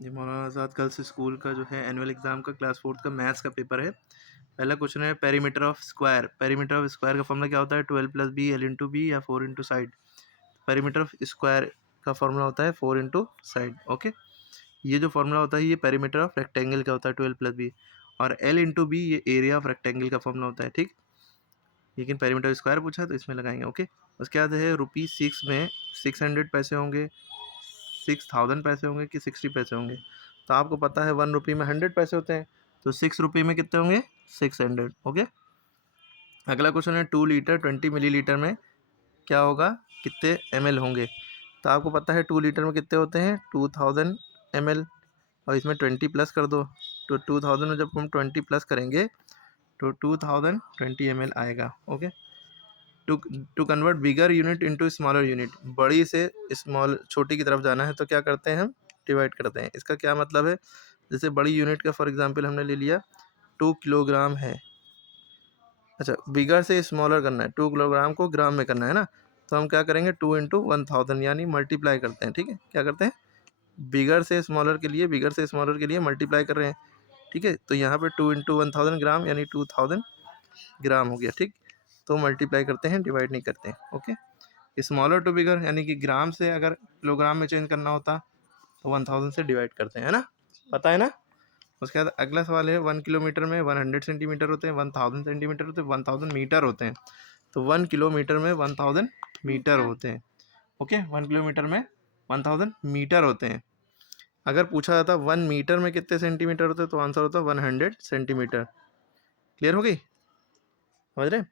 ये मौलाना आज़ाद girls school का जो है एनुअल एग्जाम का क्लास 4th का मैथ्स का पेपर है। पहला क्वेश्चन है perimeter of square. Perimeter of square का फॉर्मूला क्या होता है? 12 plus B L into B या 4 into side. Perimeter of square का फॉर्मूला होता है 4 इंटू साइड। ओके, ये जो फॉर्मूला होता है ये पेरीमीटर ऑफ रेक्टेंगल का होता है 12 प्लस बी, और एल इंटू बी ये एरिया ऑफ रेक्टेंगल का फॉर्मूला होता है। ठीक, लेकिन पेरीमीटर स्क्वायर पूछा है तो इसमें लगाएंगे। ओके, उसके बाद है ₹6 में 600 पैसे होंगे, 6000 पैसे होंगे कि 60 पैसे होंगे। तो आपको पता है 1 रुपये में 100 पैसे होते हैं, तो 6 रुपये में कितने होंगे? 600। ओके, अगला क्वेश्चन है 2 लीटर 20 मिलीलीटर में क्या होगा, कितने ml होंगे। तो आपको पता है 2 लीटर में कितने होते हैं? 2000 ml, और इसमें 20 प्लस कर दो, तो 2000 में जब हम 20 प्लस करेंगे तो 2020 ml आएगा। Okay, to to convert bigger unit into smaller unit, बड़ी से स्मॉल छोटी की तरफ जाना है तो क्या करते हैं हम? डिवाइड करते हैं। इसका क्या मतलब है? जैसे बड़ी यूनिट का फॉर एग्जांपल हमने ले लिया 2 किलोग्राम है। अच्छा, बिगर से स्मॉलर करना है, 2 किलोग्राम को ग्राम में करना है ना, तो हम क्या करेंगे 2 इंटू 1000 यानी मल्टीप्लाई करते हैं। ठीक है, क्या करते हैं? बिगर से स्मॉलर के लिए, बिगर से स्मॉलर के लिए मल्टीप्लाई कर रहे हैं। ठीक है, तो यहाँ पे 2 इंटू 1000 ग्राम यानी 2000 ग्राम हो गया। ठीक, तो मल्टीप्लाई करते हैं, डिवाइड नहीं करते हैं। ओके, स्मॉलर टू बिगर यानी कि ग्राम से अगर किलोग्राम में चेंज करना होता तो 1000 से डिवाइड करते हैं, है ना, पता है ना। उसके बाद अगला सवाल है 1 किलोमीटर में 100 सेंटीमीटर होते हैं, 1000 सेंटीमीटर होते हैं, 1000 मीटर होते हैं। तो 1 किलोमीटर में 1000 मीटर होते हैं। ओके, 1 किलोमीटर में 1000 मीटर होते हैं। अगर पूछा जाता 1 मीटर में कितने सेंटीमीटर होते हैं तो आंसर होता 100 सेंटीमीटर। क्लियर हो गई, समझ रहे?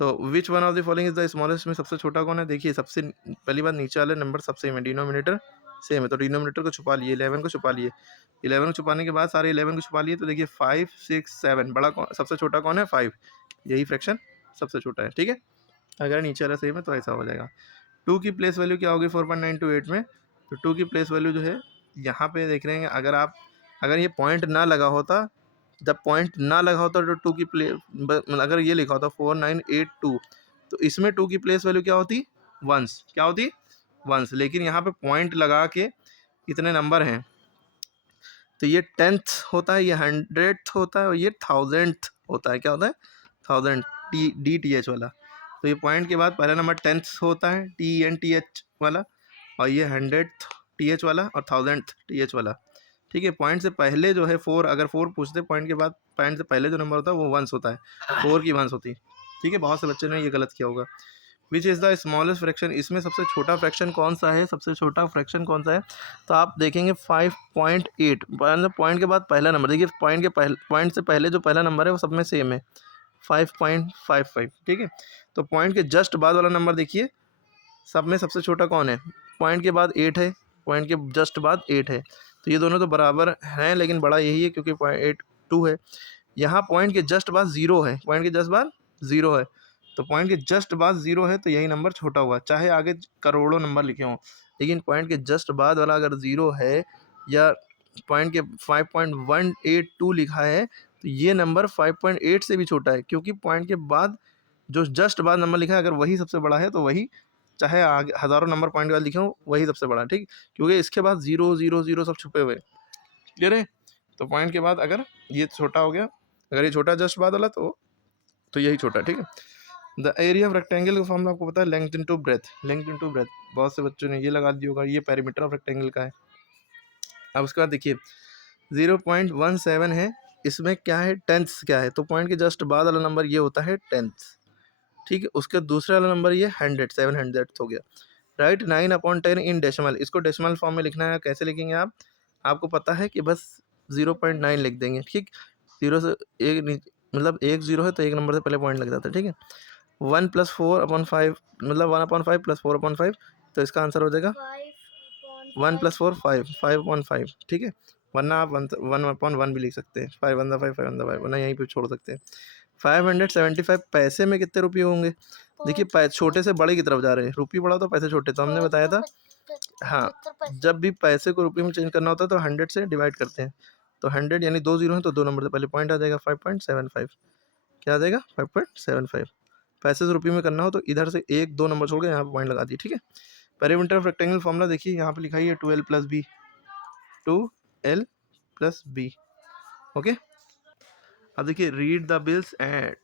तो which one of the following is the smallest, में सबसे छोटा कौन है? देखिए, सबसे पहली बात नीचे वाले नंबर सबसे में डिनोमिनेटर सेम है, तो डिनोमिनेटर को छुपा लिए, 11 को छुपा लिए। 11 को छुपाने के बाद सारे 11 को छुपा लिए, तो देखिए 5 6 7, बड़ा कौन, सबसे छोटा कौन है? 5। यही फ्रैक्शन सबसे छोटा है। ठीक है, अगर नीचे वाला सेम है तो ऐसा हो जाएगा। 2 की प्लेस वैल्यू क्या होगी 4.928 में? तो 2 की प्लेस वैल्यू जो है यहाँ पे देख रहे हैं, अगर ये पॉइंट ना लगा होता, जब पॉइंट ना लगा होता तो 2 की अगर ये लिखा होता 4982, तो इसमें 2 की प्लेस वैल्यू क्या होती? वंस। क्या होती? वंस। लेकिन यहाँ पे पॉइंट लगा के कितने नंबर हैं, तो ये 10th होता है, ये 100th होता है, और ये 1000th होता है। क्या होता है? 1000, DTH वाला। तो ये पॉइंट के बाद पहला नंबर 10th होता है, TNTH वाला, और ये 100th TH वाला, और 1000th TH वाला। ठीक है, पॉइंट से पहले जो है 4, अगर 4 पूछते पॉइंट के बाद, पॉइंट से पहले जो नंबर होता है वो वंस होता है, 4 की वंस होती है। ठीक है, बहुत से बच्चे ने ये गलत किया होगा। Which is the smallest fraction, इसमें सबसे छोटा फ्रैक्शन कौन सा है? सबसे छोटा फ्रैक्शन कौन सा है? तो आप देखेंगे 5.8, पॉइंट के बाद पहला नंबर, देखिए पॉइंट से पहले जो पहला नंबर है वो सब में सेम है, 5.55। ठीक है, तो पॉइंट के जस्ट बाद वाला नंबर देखिए, सब में सबसे छोटा कौन है? पॉइंट के बाद 8 है, पॉइंट के जस्ट बाद 8 है, तो ये दोनों तो बराबर हैं, लेकिन बड़ा यही है क्योंकि 8 2 है। यहाँ पॉइंट के जस्ट बाद 0 है, पॉइंट के जस्ट बाद 0 है, तो पॉइंट के जस्ट बाद 0 है तो यही नंबर छोटा हुआ, चाहे आगे करोड़ों नंबर लिखे हों, लेकिन पॉइंट के जस्ट बाद वाला अगर 0 है, या पॉइंट के 5.182 लिखा है, तो ये नंबर 5.8 से भी छोटा है, क्योंकि पॉइंट के बाद जो जस्ट बाद नंबर लिखा है अगर वही सबसे बड़ा है तो वही, चाहे आगे हज़ारों नंबर पॉइंट के बाद लिखे हों, वही सबसे बड़ा। ठीक, क्योंकि इसके बाद 0 0 0 सब छुपे हुए। क्लियर है? तो पॉइंट के बाद अगर ये छोटा हो गया, अगर ये छोटा जस्ट बाद वाला, तो यही छोटा। ठीक है, द एरिया ऑफ रेक्टेंगल का फॉर्मूला आपको पता है, length into breadth. Length into breadth बहुत से बच्चों ने ये लगा दिया होगा, ये पेरीमीटर ऑफ रेक्टेंगल का है। अब उसके बाद देखिए 0.17 है, इसमें क्या है? 10th क्या है? तो पॉइंट के जस्ट बाद वाला नंबर ये होता है 10th। ठीक है, उसके दूसरे वाला नंबर ये 100, 700 हो गया। राइट 9/10 इन डेसिमल, इसको डेसिमल फॉर्म में लिखना है, कैसे लिखेंगे आप? आपको पता है कि बस 0.9 लिख देंगे। ठीक, 0 से एक मतलब एक 0 है तो एक नंबर से पहले पॉइंट लग जाता है। ठीक है, 1 + 4/5 मतलब 1/5 + 4/5, तो इसका आंसर हो जाएगा 1 + 4 5, 5/5। ठीक है, वरना आप 1/1 भी लिख सकते हैं, 5 × 5 5/5, वरना यहीं पे छोड़ सकते हैं। 575 पैसे में कितने रुपये होंगे? देखिए छोटे से बड़े की तरफ जा रहे हैं, रुपये बड़ा तो पैसे छोटे, तो हमने बताया था, हाँ, जब भी पैसे को रुपये में चेंज करना होता है तो 100 से डिवाइड करते हैं, तो 100 यानी 2 0 हैं तो 2 नंबर से पहले पॉइंट आ जाएगा, 5.75। क्या आ जाएगा? 5.75। पैसे से रुपये में करना हो तो इधर से 1 2 नंबर छोड़ के यहाँ पर पॉइंट लगा दिए। ठीक है, पेरीमीटर ऑफ रेक्टेंगल फॉर्मूला देखिए यहाँ पे लिखा ही है 12 + b। 2L+B। ओके, अब देखिए read the bills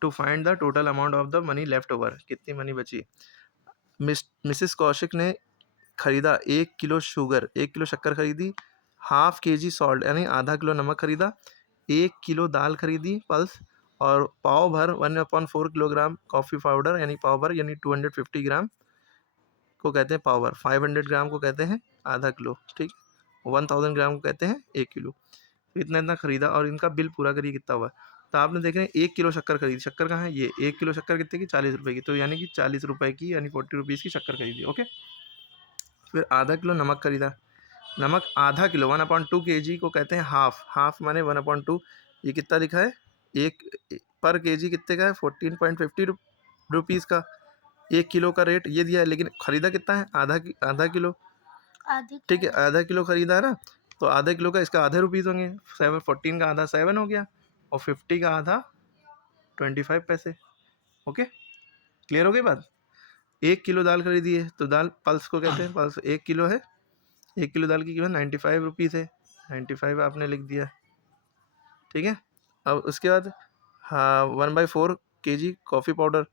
to find the total amount of the money left over, कितनी मनी बची। मिसिस कौशिक ने खरीदा 1 किलो शुगर, 1 किलो शक्कर खरीदी, हाफ kg सॉल्ट यानी आधा किलो नमक खरीदा, 1 किलो दाल खरीदी पल्स, और पाव भर 1/4 किलोग्राम कॉफ़ी पाउडर यानी पाव भर यानी 250 ग्राम को कहते हैं पाव भर, 500 ग्राम को कहते हैं आधा किलो, ठीक, 1000 ग्राम को कहते हैं 1 किलो। तो इतना इतना खरीदा और इनका बिल पूरा करिए कितना हुआ। तो आपने देख रहे हैं 1 किलो शक्कर खरीदी, शक्कर कहाँ है, ये 1 किलो शक्कर कितने की, 40 रुपये की, तो यानी कि 40 रुपये की यानी 40 रुपीज़ की शक्कर खरीदी। ओके, फिर आधा किलो नमक खरीदा, नमक आधा किलो 1/2 kg को कहते हैं हाफ, हाफ माने 1/2, ये कितना लिखा है, एक पर kg कितने का है, 14.50 रुपीज़ का, 1 किलो का रेट ये दिया है, लेकिन खरीदा कितना है, आधा किलो, ठीक है, आधा किलो खरीदा है ना, तो आधा किलो का इसका आधे रुपीज़ होंगे, 14 का आधा 7 हो गया, और 50 का आधा 25 पैसे। ओके, क्लियर हो गई बात। 1 किलो दाल खरीदी है, तो दाल पल्स को कहते हैं, पल्स 1 किलो है, 1 किलो दाल की कीमत 95 रुपीज़ है, 95 आपने लिख दिया, ठीक है। अब उसके बाद हाँ 1/4 kg coffee powder,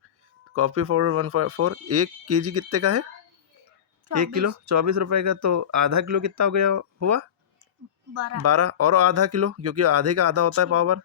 coffee powder 1/4, 1 kg कितने का है, 1 किलो 24 रुपये का, तो आधा किलो कितना हो गया हुआ, 12, और आधा किलो, क्योंकि आधे का आधा होता है पाव भर,